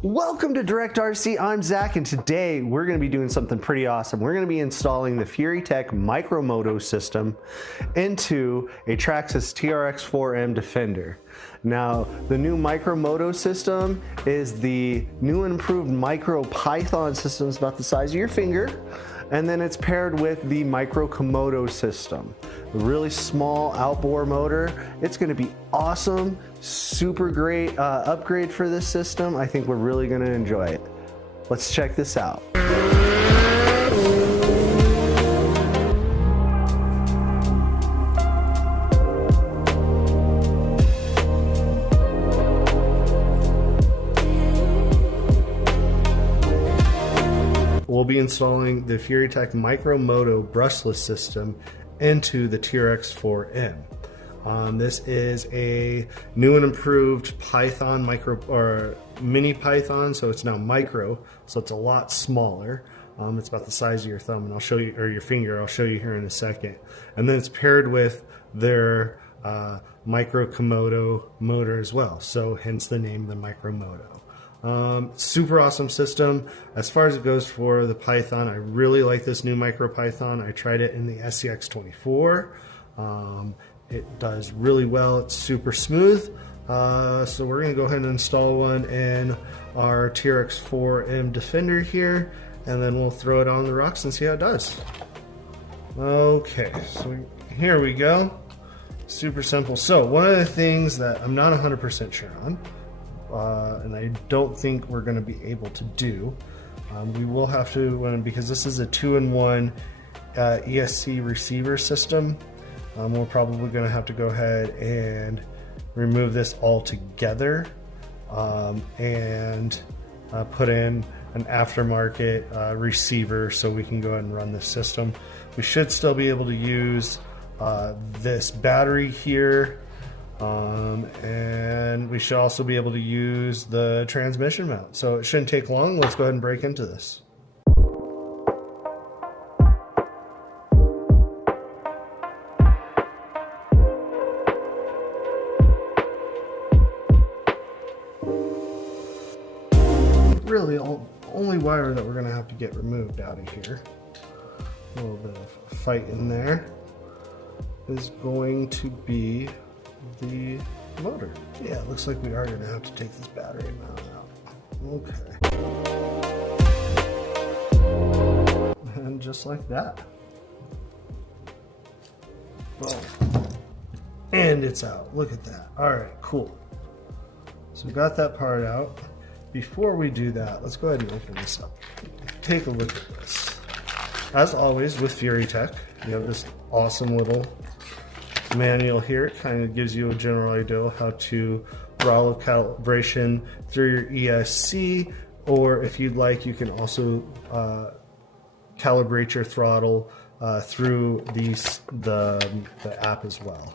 Welcome to Direct RC. I'm Zach, and today we're going to be doing something pretty awesome. We're going to be installing the Furitek Micromodo system into a Traxxas TRX4M Defender. Now, the new Micromodo system is the new and improved MicroPython system. It's about the size of your finger. And then it's paired with the MicroKomodo system. A really small outboard motor. It's gonna be awesome, super great upgrade for this system. I think we're really gonna enjoy it. Let's check this out. We'll be installing the Furitek Micromodo Brushless system into the TRX4M. This is a new and improved Python mini Python, so it's now micro, so it's a lot smaller. It's about the size of your thumb, and I'll show you, or your finger. I'll show you here in a second. And then it's paired with their MicroKomodo motor as well, so hence the name, the Micromodo. Super awesome system. As far as it goes for the Python, I really like this new MicroPython. I tried it in the SCX24. It does really well. It's super smooth. So we're going to go ahead and install one in our TRX4M Defender here, and then we'll throw it on the rocks and see how it does. Okay, so here we go. Super simple. So one of the things that I'm not 100% sure on, and I don't think we're going to be able to do. We will have to, because this is a 2-in-1 ESC receiver system, we're probably going to have to go ahead and remove this all together and put in an aftermarket receiver so we can go ahead and run this system. We should still be able to use this battery here. And we should also be able to use the transmission mount. So it shouldn't take long. Let's go ahead and break into this. Really, only wire that we're going to have to get removed out of here, a little bit of fight in there, is going to be the motor. Yeah, it looks like we are going to have to take this battery mount out. Okay. And just like that. Boom. And it's out. Look at that. Alright, cool. So we got that part out. Before we do that, let's go ahead and open this up. Take a look at this. As always with Furitek, you have this awesome little manual here. It kind of gives you a general idea how to throttle calibration through your ESC, or if you'd like, you can also calibrate your throttle through the app as well.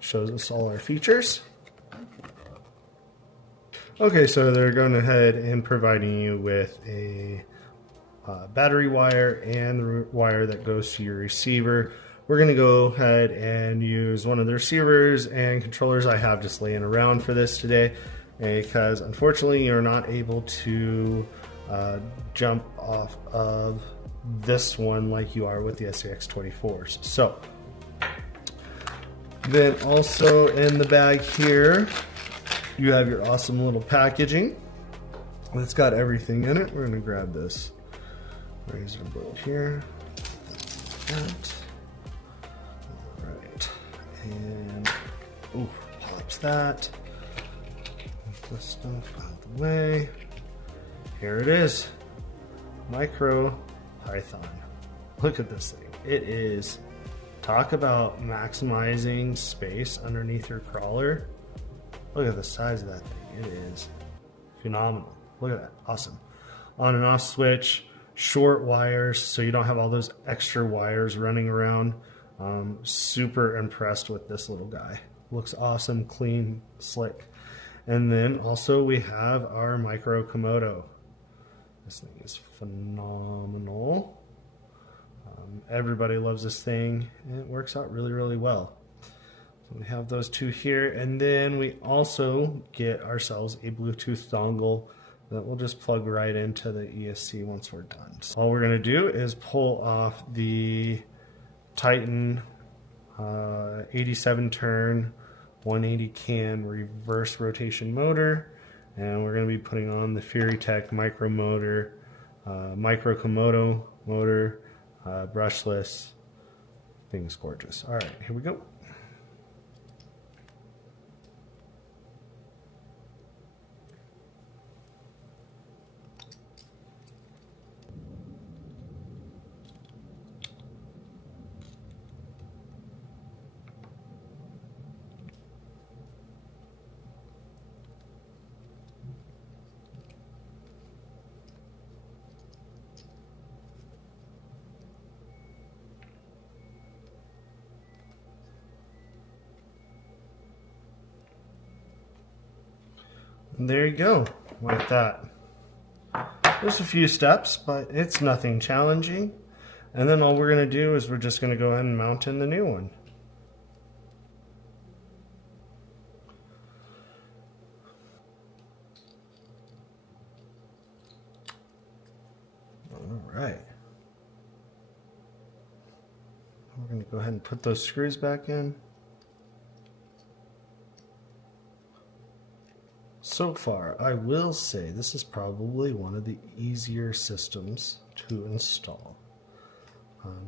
Shows us all our features. Okay, so they're going ahead and providing you with a battery wire and the wire that goes to your receiver. We're going to go ahead and use one of the receivers and controllers I have just laying around for this today, because unfortunately you're not able to jump off of this one like you are with the SCX24s. So then also in the bag here you have your awesome little packaging. It's got everything in it. We're going to grab this razor blade here. That. And pops that. Move this stuff out of the way. Here it is, MicroPython. Look at this thing. It is, talk about maximizing space underneath your crawler. Look at the size of that thing. It is phenomenal. Look at that, awesome. On and off switch, short wires, so you don't have all those extra wires running around. Super impressed with this little guy. Looks awesome, clean, slick. And then also we have our MicroKomodo. This thing is phenomenal. Everybody loves this thing, and it works out really, really well. So we have those two here, and then we also get ourselves a Bluetooth dongle that we'll just plug right into the ESC once we're done. So all we're going to do is pull off the Titan 87 turn 180 can reverse rotation motor, and we're going to be putting on the Furitek Micromodo MicroKomodo motor, brushless. Thing's gorgeous. All right, here we go. And there you go, like that. There's a few steps, but it's nothing challenging. And then all we're going to do is we're just going to go ahead and mount in the new one. All right. We're going to go ahead and put those screws back in. So far, I will say this is probably one of the easier systems to install.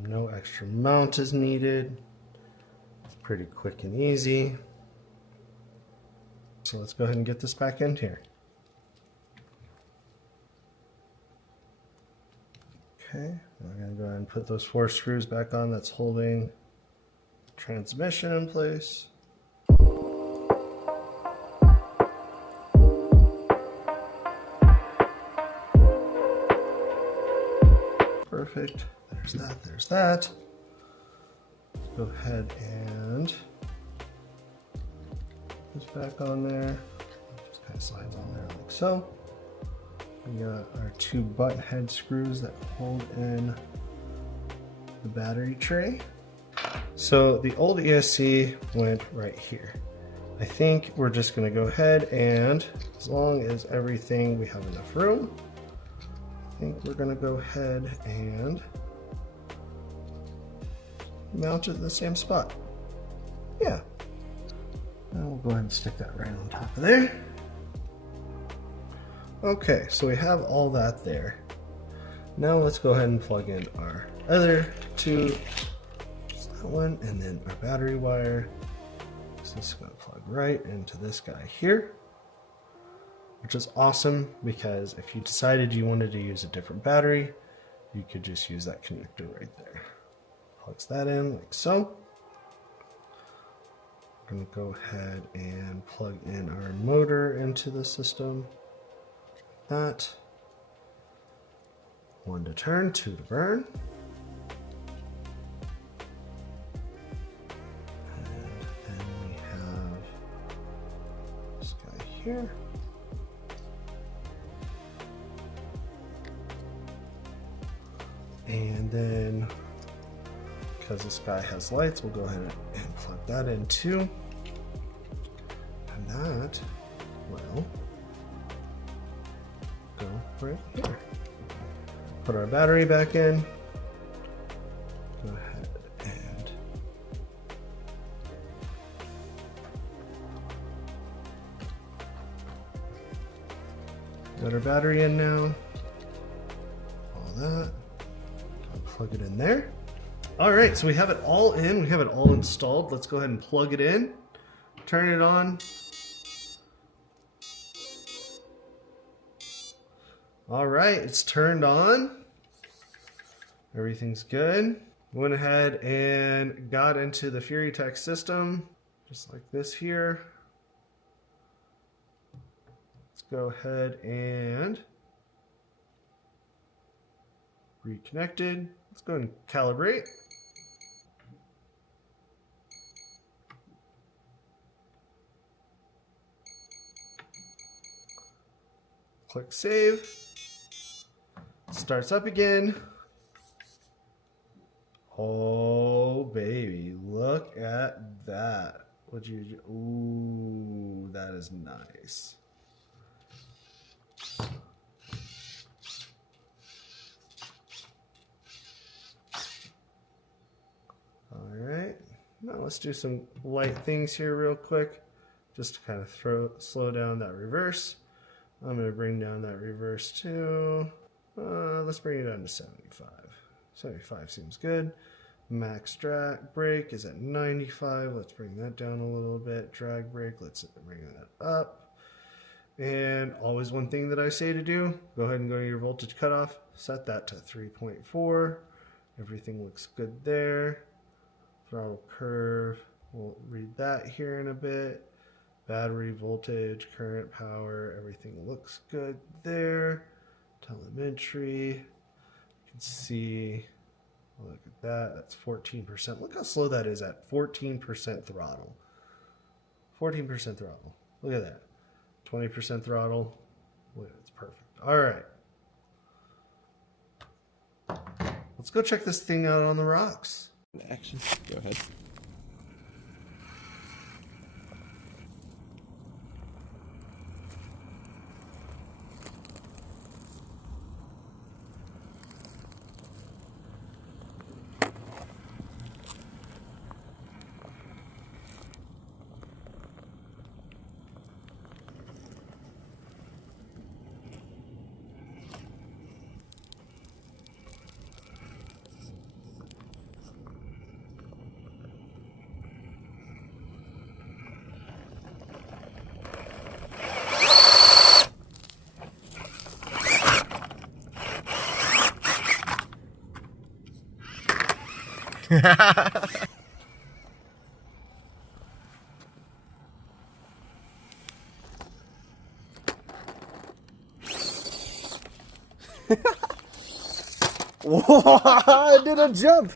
No extra mount is needed. Pretty quick and easy. So let's go ahead and get this back in here. Okay, we're going to go ahead and put those 4 screws back on that's holding the transmission in place. Perfect. There's that, there's that. Go ahead and put this back on there. Just kind of slides on there like so. We got our 2 butt head screws that hold in the battery tray. So the old ESC went right here. I think we're just going to go ahead and, as long as everything, we have enough room, I think we're going to go ahead and mount it in the same spot. Yeah. Now we'll go ahead and stick that right on top of there. Okay, so we have all that there. Now let's go ahead and plug in our other 2, just that one, and then our battery wire. So this is going to plug right into this guy here, which is awesome because if you decided you wanted to use a different battery, you could just use that connector right there. Plugs that in like so. We're going to go ahead and plug in our motor into the system. That. 1 to turn, 2 to burn. And then we have this guy here. And then, because this guy has lights, we'll go ahead and plug that in too. And that will go right here. Put our battery back in. Go ahead and got our battery in now. All that. Plug it in there. All right, so we have it all in. We have it all installed. Let's go ahead and plug it in. Turn it on. All right, it's turned on. Everything's good. Went ahead and got into the Furitek system, just like this here. Let's go ahead and reconnected. Let's go ahead and calibrate. Click save. Starts up again. Oh baby, look at that. What'd you? Ooh, that is nice. All right, now let's do some light things here real quick, just to kind of slow down that reverse. I'm going to bring down that reverse to, let's bring it down to 75. 75 seems good. Max drag brake is at 95. Let's bring that down a little bit. Drag brake, let's bring that up. And always one thing that I say to do, go ahead and go to your voltage cutoff, set that to 3.4. Everything looks good there. Throttle curve, we'll read that here in a bit. Battery voltage, current, power, everything looks good there. Telemetry, you can see, look at that, that's 14%. Look how slow that is at 14% throttle. 14% throttle, look at that. 20% throttle, look, it's perfect. All right. Let's go check this thing out on the rocks. Action, go ahead. Whoa, I did a jump.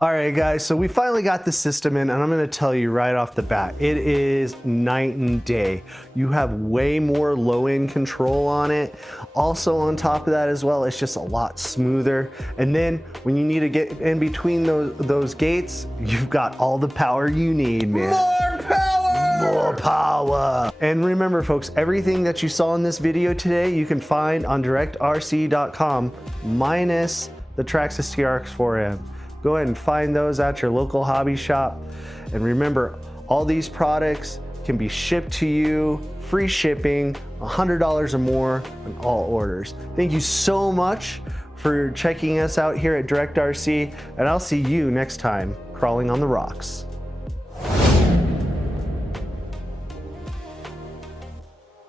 All right, guys, so we finally got the system in, and I'm gonna tell you right off the bat, it is night and day. You have way more low-end control on it. Also on top of that as well, it's just a lot smoother. And then when you need to get in between those gates, you've got all the power you need, man. More power! More power! And remember, folks, everything that you saw in this video today, you can find on directrc.com minus the Traxxas TRX4M. Go ahead and find those at your local hobby shop. And remember, all these products can be shipped to you, free shipping, $100 or more on all orders. Thank you so much for checking us out here at DirectRC, and I'll see you next time crawling on the rocks.